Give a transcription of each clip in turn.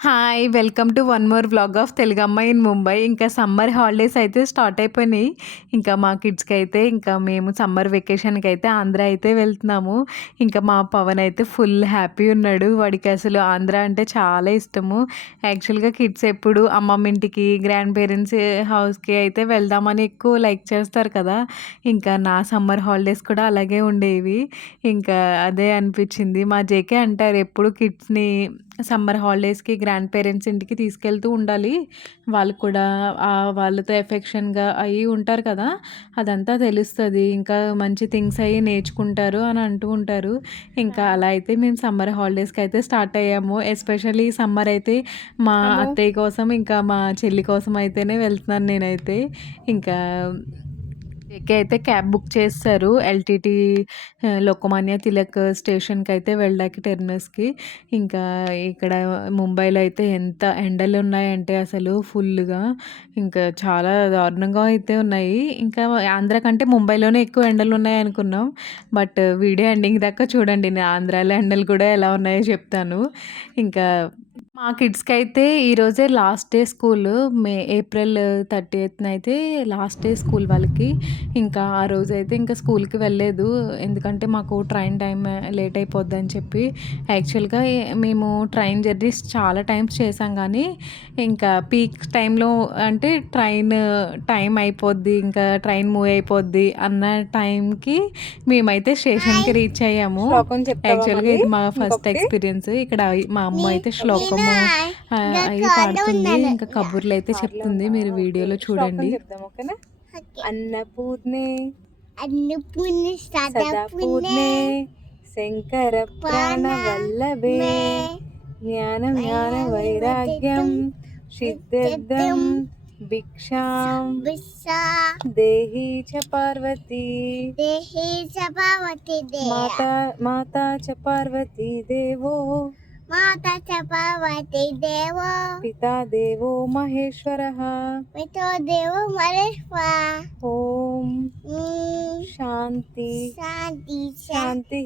Hi! Welcome to one more vlog of తెలుగమ్మాయి in Mumbai. ఇంకా summer holidays అయితే start అయిపోయినాయి. ఇంకా మా కిడ్స్‌కైతే ఇంకా మేము సమ్మర్ వెకేషన్‌కైతే ఆంధ్ర అయితే వెళ్తున్నాము. ఇంకా మా పవన్ అయితే ఫుల్ హ్యాపీ ఉన్నాడు. వాడికి అసలు ఆంధ్ర అంటే చాలా ఇష్టము. యాక్చువల్‌గా కిడ్స్ ఎప్పుడు అమ్మమ్మ ఇంటికి, గ్రాండ్ పేరెంట్స్ హౌస్‌కి అయితే వెళ్దామని ఎక్కువ లైక్ చేస్తారు కదా! ఇంకా నా సమ్మర్ హాలిడేస్ కూడా అలాగే ఉండేవి. ఇంకా అదే అనిపించింది. మా జేకే అంటారు ఎప్పుడు కిడ్స్‌ని సమ్మర్ హాలిడేస్‌కి గ్రాండ్ పేరెంట్స్ ఇంటికి తీసుకెళ్తూ ఉండాలి. వాళ్ళు కూడా వాళ్ళతో ఎఫెక్షన్‌గా అయ్యి ఉంటారు కదా! అదంతా తెలుస్తది. ఇంకా మంచి థింగ్స్ అయ్యి నేర్చుకుంటారు అని అంటూ ఉంటారు. ఇంకా అలా అయితే మేము సమ్మర్ హాలిడేస్‌కి అయితే స్టార్ట్ అయ్యాము. ఎస్పెషల్లీ ఈ సమ్మర్ అయితే మా అమ్మో! అత్తయ్య కోసం, ఇంకా మా చెల్లి కోసం అయితేనే వెళ్తున్నాను నేనైతే. ఇంకా జేకే అయితే క్యాబ్ బుక్ చేసేసారు. ఎల్‌టీటీ లోకమాన్య తిలక్ స్టేషన్‌కైతే వెళ్ళడానికి టెర్మినస్‌కి. ఇంకా ఇక్కడ ముంబైలో అయితే ఎంత ఎండలున్నాయంటే అసలు ఫుల్లుగా ఇంకా చాలా దారుణంగా అయితే ఉన్నాయి. ఇంకా ఆంధ్ర కంటే ముంబైలోనే ఎక్కువ ఎండలున్నాయనుకున్నాం. బట్ వీడియో ఎండింగ్ దాకా చూడండి. ఆంధ్రాలో ఎండలు కూడా ఎలా ఉన్నాయో చెప్తాను. ఇంకా మా కిడ్స్‌కైతే ఈరోజే లాస్ట్ డే స్కూలు. ఏప్రిల్ 30థ్‌న అయితే లాస్ట్ డే స్కూల్ వాళ్ళకి. ఇంకా ఆ రోజైతే ఇంకా స్కూల్‌కి వెళ్ళలేదు. ఎందుకంటే మాకు ట్రైన్ టైమ్ లేట్ అయిపోద్దని చెప్పి. యాక్చువల్‌గా మేము ట్రైన్ జర్నీస్ చాలా టైమ్స్ చేశాం గానీ, ఇంకా పీక్ టైంలో అంటే టైం అయిపోద్ది, ఇంకా ట్రైన్ మూవ్ అయిపోద్ది అన్న టైంకి మేమైతే స్టేషన్‌కి రీచ్ అయ్యాము. శ్లోకం చెప్తావా యాక్చువల్‌గా మళ్ళీ? ఇది మా ఫస్ట్ ఇంకొకటి. ఎక్స్‌పీరియన్స్. ఇక్కడ మా అమ్మ అయితే ఓకే. శ్లోకము అయి పాడుతుంది. ఇంకా కబుర్లయితే కార్‌లో చెప్తుంది. ఉన్నావా? మీరు ఓకే. వీడియోలో శ్లోకం చూడండి. చెప్దాం ఓకేనా? అన్నపూర్ణే అన్నపూర్ణి సదాపూర్ణే సదాపూర్ణే శంకర ప్రాణవల్లభే జ్ఞాన జ్ఞాన వైరాగ్యం సిద్ధిర్దం భిక్షాం విశా దేహి చ పార్వతీ దేహి సభావతి దే మాతా చ పార్వతీ దేవో మాత సభావతి దేవో పితా దేవో మహేశ్వరః మితో దేవో మరేశ్వర ఓం శాంతి శాంతి శాంతి. శాంతి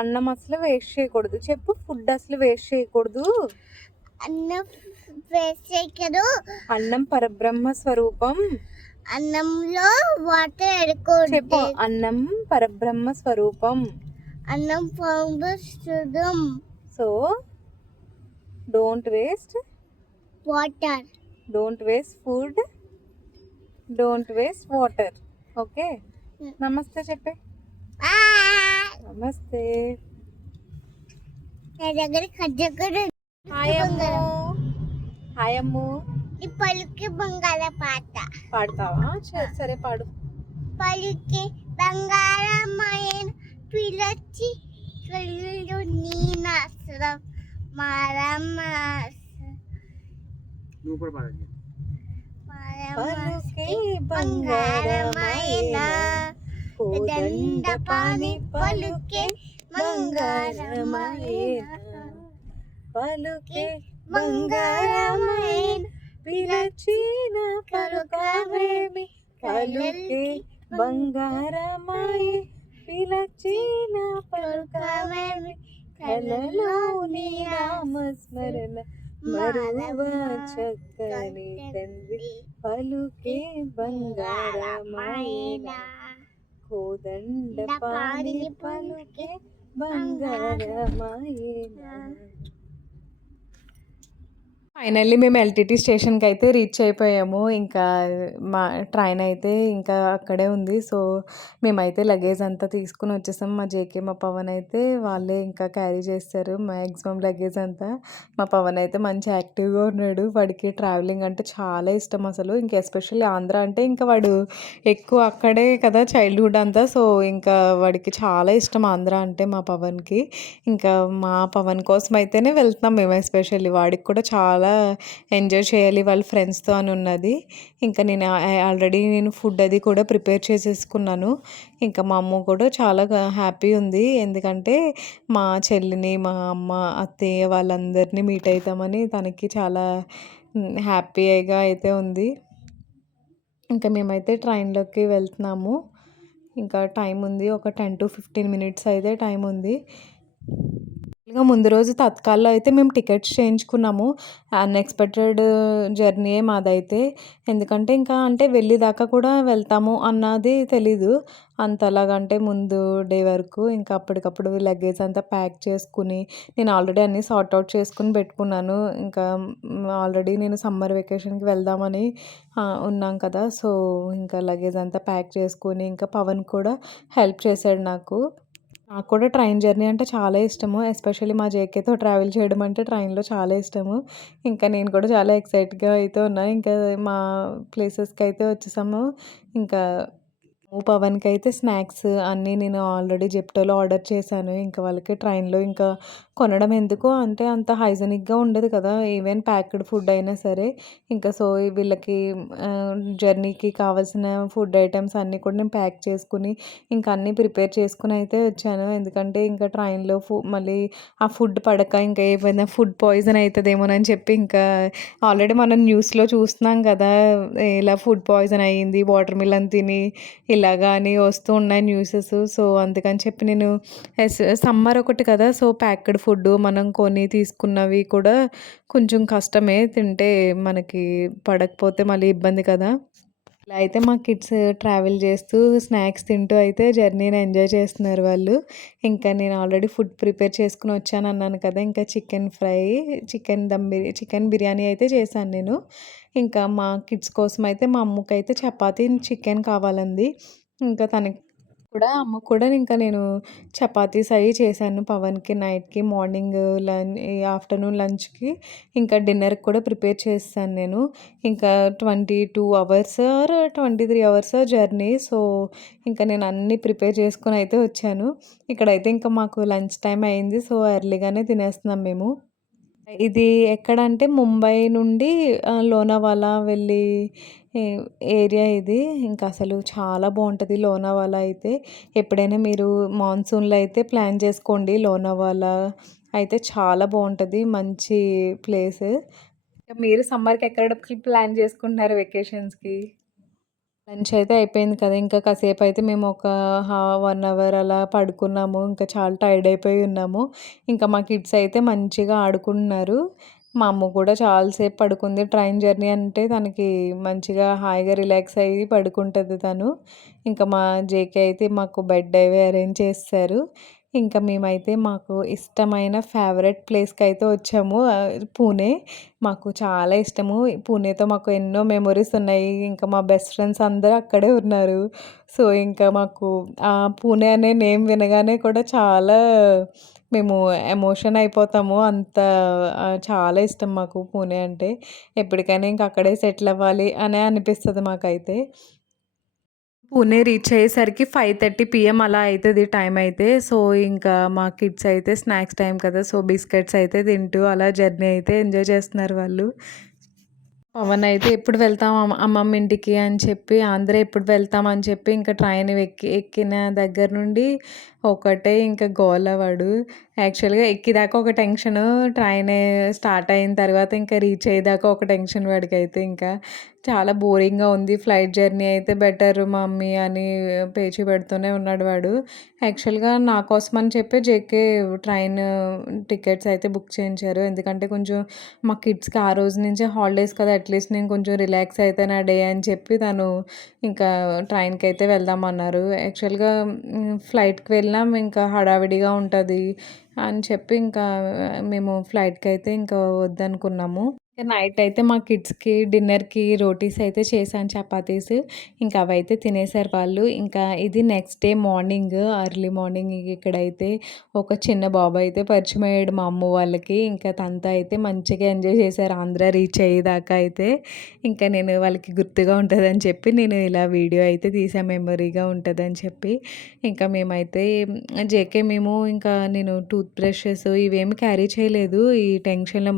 అన్నం అసలు వేస్ట్ చేయకూడదు. చెప్పు, ఫుడ్ అసలు వేస్ట్ చేయకూడదు. అన్నం వేసేకదు అన్నం పరబ్రహ్మ స్వరూపం. అన్నంలో వాటర్ చెప్పు, ఎడుకూడదు అన్నం పరబ్రహ్మ స్వరూపం. అన్నం పొంగు సుదం so don't waste food, don't waste water. Okay, నమస్తే చెప్పే. వాటర్ నమస్తే. నా దగ్గర కజ్జకడు హాయ్ అమ్ము. హాయ్ అమ్ము. ఈ పలుకి బంగాళ పాట పాడతావా? సరే పాడు. పలుకి బంగారమైన పిలచి కళ్ళు నీనాసరం మరమ్మ పలుకే బంగారమైన కోదండపాణి పలుకే బంగారమైన పలుకే బంగారమైన పిలచిన పలుకవేమి పలుకే బంగారమాయే పిలచిన పలుకవేమి కలలో నీ నామస్మరణ మరువ చక్కని తండ్రి పలుకే బంగారమాయన కోదండపాణి పలుకే బంగారమాయన. ఫైనల్లీ మేము ఎల్‌టీటీ స్టేషన్‌కి అయితే రీచ్ అయిపోయాము. ఇంకా మా ట్రైన్ అయితే ఇంకా అక్కడే ఉంది. సో, మేమైతే లగేజ్ అంతా తీసుకొని వచ్చేసాం. మా జేకే, మా పవన్ అయితే వాళ్ళే ఇంకా క్యారీ చేస్తారు మ్యాక్సిమం లగేజ్ అంతా. మా పవన్ అయితే మంచి యాక్టివ్‌గా ఉన్నాడు. వాడికి ట్రావెలింగ్ అంటే చాలా ఇష్టం అసలు. ఇంకా ఎస్పెషల్లీ ఆంధ్ర అంటే ఇంకా వాడు ఎక్కువ అక్కడే కదా చైల్డ్‌హుడ్ అంతా. సో, ఇంకా వాడికి చాలా ఇష్టం ఆంధ్ర అంటే మా పవన్‌కి. ఇంకా మా పవన్ కోసం అయితేనే వెళ్తున్నాం మేము ఎస్పెషల్లీ. వాడికి కూడా చాలా ఎంజాయ్ చేయాలి వాళ్ళ ఫ్రెండ్స్‌తో అని ఉన్నది. ఇంకా ఆల్రెడీ నేను ఫుడ్ అది కూడా ప్రిపేర్ చేసేసుకున్నాను. ఇంకా మా అమ్మ కూడా చాలా హ్యాపీ ఉంది. ఎందుకంటే మా చెల్లిని, మా అమ్మ, అత్తయ్య వాళ్ళందరినీ మీట్ అవుతామని తనకి చాలా హ్యాపీగా అయితే ఉంది. ఇంకా మేమైతే ట్రైన్‌లోకి వెళ్తున్నాము. ఇంకా టైం ఉంది. ఒక 10-15 మినిట్స్ అయితే టైం ఉంది. ఇక ముందు రోజు తత్కాల్‌లో అయితే మేము టికెట్స్ చేయించుకున్నాము. అన్‌ఎక్స్‌పెక్టెడ్ జర్నీయే మాదైతే. ఎందుకంటే ఇంకా అంటే వెళ్ళేదాకా కూడా వెళ్తాము అన్నది తెలీదు. అంతలాగంటే ముందు డే వరకు ఇంకా అప్పటికప్పుడు లగేజ్ అంతా ప్యాక్ చేసుకొని, నేను ఆల్రెడీ అన్నీ సార్ట్ ఔట్ చేసుకొని పెట్టుకున్నాను. ఇంకా ఆల్రెడీ నేను సమ్మర్ వెకేషన్‌కి వెళ్దామని ఉన్నాం కదా! సో, ఇంకా లగేజ్ అంతా ప్యాక్ చేసుకొని, ఇంకా పవన్ కూడా హెల్ప్ చేశాడు నాకు. నాకు కూడా ట్రైన్ జర్నీ అంటే చాలా ఇష్టము. ఎస్పెషల్లీ మా జేకేతో ట్రావెల్ చేయడం అంటే ట్రైన్‌లో చాలా ఇష్టము. ఇంకా నేను కూడా చాలా ఎక్సైట్‌గా అయితే ఉన్నాను. ఇంకా మా ప్లేసెస్‌కైతే వచ్చేసాము. ఇంకా పవన్‌కైతే స్నాక్స్ అన్నీ నేను ఆల్రెడీ జెప్టోలో ఆర్డర్ చేశాను. ఇంకా వాళ్ళకి ట్రైన్‌లో ఇంకా కొనడం ఎందుకు అంటే అంత హైజీనిక్‌గా ఉండదు కదా! ఈవెన్ ప్యాక్డ్ ఫుడ్ అయినా సరే. ఇంకా సో, వీళ్ళకి జర్నీకి కావాల్సిన ఫుడ్ ఐటెమ్స్ అన్నీ కూడా నేను ప్యాక్ చేసుకొని, ఇంకా అన్నీ ప్రిపేర్ చేసుకొని అయితే వచ్చాను. ఎందుకంటే ఇంకా ట్రైన్‌లో మళ్ళీ ఆ ఫుడ్ పడక ఇంకా ఏమైనా ఫుడ్ పాయిజన్ అయితదేమోనని చెప్పి ఇంకా ఆల్రెడీ మనం న్యూస్‌లో చూస్తున్నాం కదా! ఇలా ఫుడ్ పాయిజన్ అయ్యింది. వాటర్ మిలన్ తిని ఇలాగా అని వస్తూ ఉన్నాయి న్యూసెస్. సో, అందుకని చెప్పి నేను సమ్మర్ ఒకటి కదా! సో, ప్యాక్డ్ ఫుడ్డు మనం కొని తీసుకున్నవి కూడా కొంచెం కష్టమే తింటే మనకి పడకపోతే మళ్ళీ ఇబ్బంది కదా! ఇలా అయితే మా కిడ్స్ ట్రావెల్ చేస్తూ స్నాక్స్ తింటూ అయితే జర్నీని ఎంజాయ్ చేస్తున్నారు వాళ్ళు. ఇంకా నేను ఆల్రెడీ ఫుడ్ ప్రిపేర్ చేసుకొని వచ్చానన్నాను కదా! ఇంకా చికెన్ ఫ్రై, చికెన్ బిర్యానీ అయితే చేశాను నేను. ఇంకా మా కిడ్స్ కోసం అయితే మా అమ్మకైతే చపాతీ, చికెన్ కావాలంది. ఇంకా తనకి కూడా అమ్మకు కూడా ఇంకా నేను చపాతీస్ అయి చేశాను పవన్‌కి నైట్‌కి, మార్నింగ్ ఆఫ్టర్‌నూన్ లంచ్‌కి, ఇంకా డిన్నర్‌కి కూడా ప్రిపేర్ చేసేసాను నేను. ఇంకా 22 hours are 23 hours journey. So, ఇంకా నేను అన్నీ ప్రిపేర్ చేసుకొని అయితే వచ్చాను. ఇక్కడైతే ఇంకా మాకు లంచ్ టైమ్ అయింది. సో, ఎర్లీగానే తినేస్తున్నాం మేము. ఇది ఎక్కడంటే ముంబై నుండి లోనావాలా వెళ్ళే ఏ ఏరియా ఇది. ఇంకా అసలు చాలా బావుంటది లోనావాలా అయితే. ఎప్పుడైనా మీరు మాన్సూన్‌లో అయితే ప్లాన్ చేసుకోండి. లోనావాలా అయితే చాలా బావుంటది. మంచి ప్లేస్. మీరు సమ్మర్‌కి ఎక్కడికి ప్లాన్ చేసుకుంటున్నారు వెకేషన్స్‌కి? లంచ్ అయితే అయిపోయింది కదా! ఇంకా కాసేపయితే మేము ఒక 1 అవర్ అలా పడుకున్నాము. ఇంకా చాలా టైర్డ్ అయిపోయి ఉన్నాము. ఇంకా మా కిడ్స్ అయితే మంచిగా ఆడుకుంటున్నారు. మా అమ్మ కూడా చాలా సేపు పడుకుంది. ట్రైన్ జర్నీ అంటే తనకి మంచిగా హాయిగా రిలాక్స్ అయ్యి పడుకుంటది తను. ఇంకా మా జేకే అయితే మాకు బెడ్ అవి అరేంజ్ చేసేసారు. ఇంకా మేమైతే మాకు ఇష్టమైన ఫేవరెట్ ప్లేస్‌కైతే వచ్చాము. పూణే. మాకు చాలా ఇష్టము. పూణేతో మాకు ఎన్నో మెమోరీస్ ఉన్నాయి. ఇంకా మా బెస్ట్ ఫ్రెండ్స్ అందరూ అక్కడే ఉన్నారు. సో, ఇంకా మాకు పూణే అనే నేమ్ వినగానే కూడా చాలా మేము ఎమోషన్ అయిపోతాము. అంత చాలా ఇష్టం మాకు పూణే అంటే. ఎప్పటికైనా ఇంక అక్కడే సెటిల్ అవ్వాలి అనే అనిపిస్తది మాకైతే. పూణే రీచ్ అయ్యేసరికి 5:30 పీఎం అలా అయితది టైం అయితే. సో, ఇంకా మా కిడ్స్ అయితే స్నాక్స్ టైమ్ కదా! సో, బిస్కెట్స్ అయితే తింటూ అలా జర్నీ అయితే ఎంజాయ్ చేస్తున్నారు వాళ్ళు. పవన్ అయితే ఎప్పుడు వెళ్తాం అమ్మమ్మ ఇంటికి అని చెప్పి, ఆంధ్ర ఎప్పుడు వెళ్తాం అని చెప్పి ఇంకా ట్రైన్ ఎక్కిన దగ్గర నుండి ఒకటే ఇంకా గోల వాడు. యాక్చువల్‌గా ఎక్కేదాకా ఒక టెన్షను, ట్రైన్ స్టార్ట్ అయిన తర్వాత ఇంకా రీచ్ అయ్యేదాకా ఒక టెన్షన్ వాడికైతే ఇంకా. చాలా బోరింగ్‌గా ఉంది. ఫ్లైట్ జర్నీ అయితే బెటర్ మమ్మీ అని పేచీ పెడుతూనే ఉన్నాడు వాడు. యాక్చువల్‌గా నా కోసం అని చెప్పి జేకే ట్రైన్ టికెట్స్ అయితే బుక్ చేయించారు. ఎందుకంటే కొంచెం మా కిడ్స్‌కి ఆ రోజు నుంచే హాలిడేస్ కదా! అట్లీస్ట్ నేను కొంచెం రిలాక్స్ అయితాను ఆ డే అని చెప్పి తను ఇంకా ట్రైన్‌కైతే వెళ్దామన్నారు. యాక్చువల్‌గా ఫ్లైట్‌కి వెళ్ళినా ఇంకా హడావిడిగా ఉంటది అని చెప్పి ఇంకా మేము ఫ్లైట్‌కైతే ఇంకా వద్దనుకున్నాము. నైట్ అయితే మా కిడ్స్‌కి డిన్నర్‌కి రోటీస్ అయితే చేశాను చపాతీస్. ఇంకా అవైతే తినేసారు వాళ్ళు. ఇంకా ఇది next day morning early morning ఇక్కడైతే ఒక చిన్న బాబు అయితే పరిచయం అయ్యాడు మా అమ్మ వాళ్ళకి. ఇంకా తనతో అయితే మంచిగా ఎంజాయ్ చేశారు ఆంధ్ర రీచ్ అయ్యేదాకా అయితే. ఇంకా నేను వాళ్ళకి గుర్తుగా ఉంటదని చెప్పి నేను ఇలా వీడియో అయితే తీసా మెమొరీగా ఉంటదని చెప్పి. ఇంకా మేమైతే జేకే మేము ఇంకా నేను టూత్ బ్రషెస్ ఇవేమి క్యారీ చేయలేదు. ఈ టెన్షన్‌లో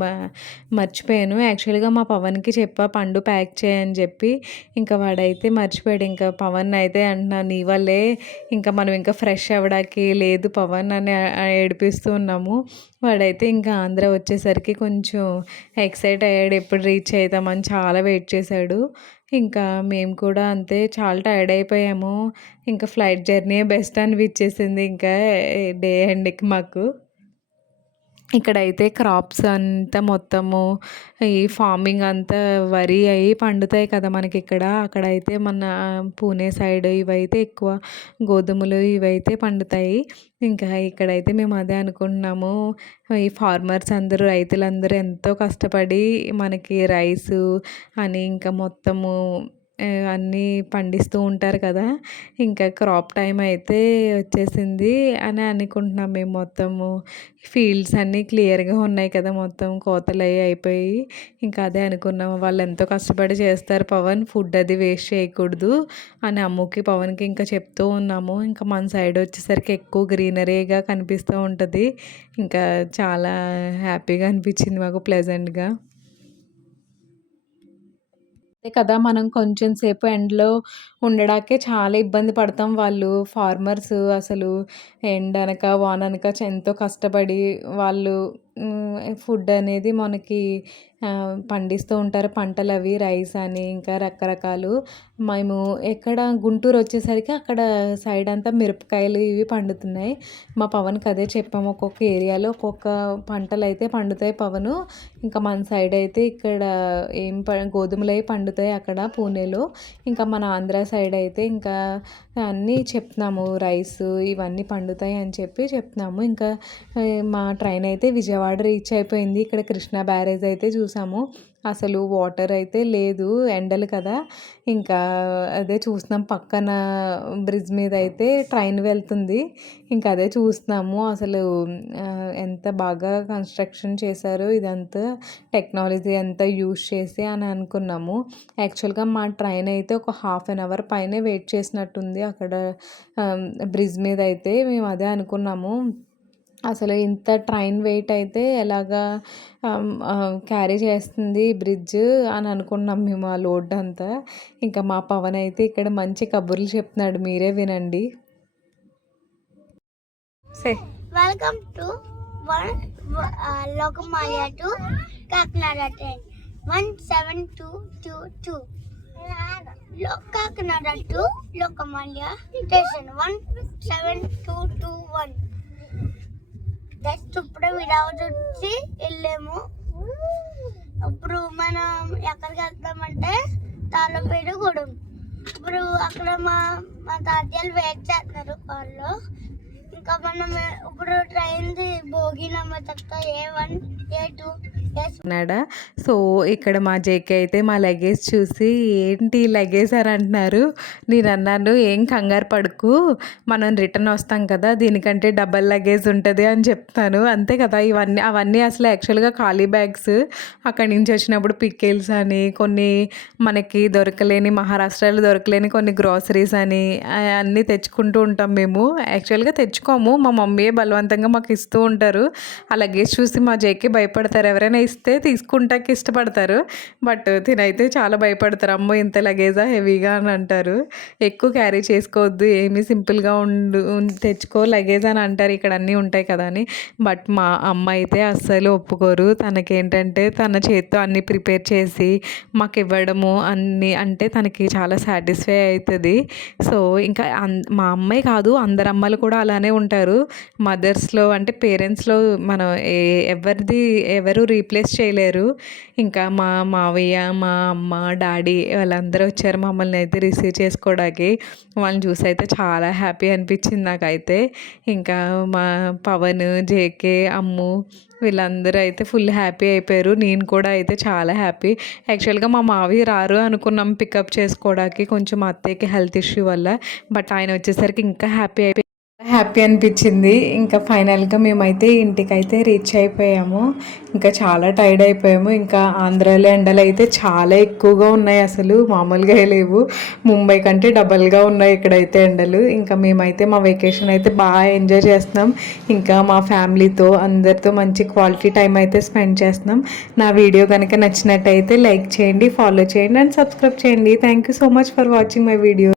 మర్చిపోయాను. యాక్చువల్‌గా మా పవన్‌కి చెప్పా పండు ప్యాక్ చేయని చెప్పి. ఇంకా వాడైతే మర్చిపోయాడు. ఇంకా పవన్ అయితే అంటున్నా నీ వల్లే ఇంకా మనం ఇంకా ఫ్రెష్ అవ్వడానికి లేదు పవన్ అని ఏడిపిస్తూ ఉన్నాము. వాడైతే ఇంకా ఆంధ్ర వచ్చేసరికి కొంచెం ఎక్సైట్ అయ్యాడు. ఎప్పుడు రీచ్ అయితామని చాలా వెయిట్ చేశాడు. ఇంకా మేము కూడా అంతే చాలా టైర్డ్ అయిపోయాము. ఇంకా ఫ్లైట్ జర్నీయే బెస్ట్ అనిపించేసింది ఇంకా డే ఎండ్‌కి మాకు. ఇక్కడైతే క్రాప్స్ అంతా మొత్తము ఈ ఫార్మింగ్ అంతా వరి అయి పండుతాయి కదా మనకి ఇక్కడ. అక్కడైతే మన పూణే సైడ్ ఇవైతే ఎక్కువ గోధుమలు ఇవైతే పండుతాయి. ఇంకా ఇక్కడైతే మేము అదే అనుకుంటున్నాము. ఈ ఫార్మర్స్ అందరూ రైతులందరూ ఎంతో కష్టపడి మనకి రైసు అని ఇంకా మొత్తము అన్నీ పండిస్తూ ఉంటారు కదా. ఇంకా క్రాప్ టైం అయితే వచ్చేసింది అని అనుకుంటున్నాం మేము. మొత్తము ఫీల్డ్స్ అన్నీ క్లియర్గా ఉన్నాయి కదా, మొత్తం కోతలు అయిపోయి. ఇంకా అదే అనుకున్నాము, వాళ్ళు ఎంతో కష్టపడి చేస్తారు పవన్, ఫుడ్ అది వేస్ట్ చేయకూడదు అని అమ్ముకి పవన్కి ఇంకా చెప్తూ ఉన్నాము. ఇంకా మన సైడ్ వచ్చేసరికి ఎక్కువ గ్రీనరీగా కనిపిస్తూ ఉంటుంది. ఇంకా చాలా హ్యాపీగా అనిపించింది మాకు, ప్లెజెంట్గా. అంతే కదా, మనం కొంచెం సేపు ఎండలో ఉండడానికే చాలా ఇబ్బంది పడతాం. వాళ్ళు ఫార్మర్స్ అసలు ఎండనక వాననక ఎంతో కష్టపడి వాళ్ళు ఫుడ్ అనేది మనకి పండిస్తూ ఉంటారు. పంటలు అవి రైస్ అని ఇంకా రకరకాలు. మేము ఎక్కడ గుంటూరు వచ్చేసరికి అక్కడ సైడ్ అంతా మిరపకాయలు ఇవి పండుతున్నాయి. మా పవన్కి అదే చెప్పాము, ఒక్కొక్క ఏరియాలో ఒక్కొక్క పంటలు అయితే పండుతాయి పవను. ఇంకా మన సైడ్ అయితే ఇక్కడ గోధుమలు అవి పండుతాయి అక్కడ పూణేలో. ఇంకా మన ఆంధ్ర సైడ్ అయితే ఇంకా అన్నీ చెప్తున్నాము, రైస్ ఇవన్నీ పండుతాయి అని చెప్పి చెప్తున్నాము. ఇంకా మా ట్రైన్ అయితే విజయవాడ రీచ్ అయిపోయింది. ఇక్కడ కృష్ణా బ్యారేజ్ అయితే చూసాము. అసలు వాటర్ అయితే లేదు, ఎండలు కదా. ఇంకా అదే చూస్తున్నాం, పక్కన బ్రిడ్జ్ మీద అయితే ట్రైన్ వెళ్తుంది. ఇంకా అదే చూస్తున్నాము. అసలు ఎంత బాగా కన్స్ట్రక్షన్ చేశారో, ఇదంతా టెక్నాలజీ అంతా యూజ్ చేసి అని అనుకున్నాము. యాక్చువల్గా మా ట్రైన్ అయితే ఒక 1/2 అవర్ పైనే వెయిట్ చేసినట్టుంది అక్కడ బ్రిడ్జ్ మీద అయితే. మేము అదే అనుకున్నాము, అసలు ఇంత ట్రైన్ వెయిట్ అయితే ఎలాగా క్యారీ చేస్తుంది బ్రిడ్జ్ అని అనుకున్నాం మేము, ఆ లోడ్ అంతా. ఇంకా మా పవన్ అయితే ఇక్కడ మంచి కబుర్లు చెప్తున్నాడు, మీరే వినండి. Welcome to Lokmanya to Kakinada train 17222. Kakinada to Lokmanya station 17221. Just ఇప్పుడే విడౌట్ వచ్చి వెళ్ళాము. ఇప్పుడు మనం ఎక్కడికి వెళ్తామంటే తాళ్ళపేటగూడెం. ఇప్పుడు అక్కడ మా తాతయ్యలు వెయిట్ చేస్తున్నారు కాల్లో. ఇంకా మనం ఇప్పుడు train Bhogi number A1 A2 అన్నాడా. సో ఇక్కడ మా జేకే అయితే మా లగేజ్ చూసి ఏంటి లగేజ్ అని అంటున్నారు. నేను అన్నాను, ఏం కంగారు పడుకు, మనం రిటర్న్ వస్తాం కదా, దీనికంటే డబల్ లగేజ్ ఉంటుంది అని చెప్తాను. అంతే కదా, అవన్నీ అసలు యాక్చువల్గా ఖాళీ బ్యాగ్స్. అక్కడి నుంచి వచ్చినప్పుడు పిక్కిల్స్ అని, కొన్ని మనకి దొరకలేని, మహారాష్ట్రలో దొరకలేని కొన్ని గ్రాసరీస్ అని అన్నీ తెచ్చుకుంటూ ఉంటాం మేము. యాక్చువల్గా తెచ్చుకోము, మా మమ్మీయే బలవంతంగా మాకు ఇస్తూ ఉంటారు. ఆ లగేజ్ చూసి మా జేకే భయపడతారు, ఎవరైనా ఇస్తే తీసుకుంటాకి ఇష్టపడతారు. బట్ తినైతే చాలా భయపడతారు, అమ్మో ఇంత లగేజా హెవీగా అని అంటారు. ఎక్కువ క్యారీ చేసుకోవద్దు, ఏమీ సింపుల్గా తెచ్చుకో లగేజ్ అని అంటారు, ఇక్కడ అన్నీ ఉంటాయి కదా అని. బట్ మా అమ్మ అయితే అస్సలు ఒప్పుకోరు. తనకేంటంటే తన చేత్తో అన్నీ ప్రిపేర్ చేసి మాకు ఇవ్వడము అన్నీ అంటే తనకి చాలా సాటిస్ఫై అవుతుంది. సో ఇంకా మా అమ్మాయి కాదు, అందరు అమ్మలు కూడా అలానే ఉంటారు. మదర్స్లో అంటే పేరెంట్స్లో మనం ఎవరు రీప్లేస్ చేయలేరు. ఇంకా మా మావయ్య, మా అమ్మ, డాడీ వాళ్ళందరూ వచ్చారు మమ్మల్ని అయితే రిసీవ్ చేసుకోవడానికి. వాళ్ళని చూసి అయితే చాలా హ్యాపీ అనిపించింది నాకైతే. ఇంకా మా పవన్, జేకే, అమ్ము వీళ్ళందరూ అయితే ఫుల్ హ్యాపీ అయిపోయారు. నేను కూడా అయితే చాలా హ్యాపీ. యాక్చువల్గా మా మావయ్య రారు అనుకున్నాం పికప్ చేసుకోవడానికి, కొంచెం మా అత్తయ్యకి హెల్త్ ఇష్యూ వల్ల. బట్ ఆయన వచ్చేసరికి ఇంకా హ్యాపీ అనిపించింది. ఇంకా ఫైనల్గా మేమైతే ఇంటికైతే రీచ్ అయిపోయాము. ఇంకా చాలా టైర్డ్ అయిపోయాము. ఇంకా ఆంధ్రాలో ఎండలు అయితే చాలా ఎక్కువగా ఉన్నాయి, అసలు మామూలుగా లేవు. ముంబై కంటే డబల్గా ఉన్నాయి ఇక్కడైతే ఎండలు. ఇంకా మేమైతే మా వెకేషన్ అయితే బాగా ఎంజాయ్ చేస్తున్నాం. ఇంకా మా ఫ్యామిలీతో అందరితో మంచి క్వాలిటీ టైం అయితే స్పెండ్ చేస్తున్నాం. నా వీడియో కనుక నచ్చినట్టయితే లైక్ చేయండి, ఫాలో చేయండి అండ్ సబ్స్క్రైబ్ చేయండి. Thank you so much for watching my video.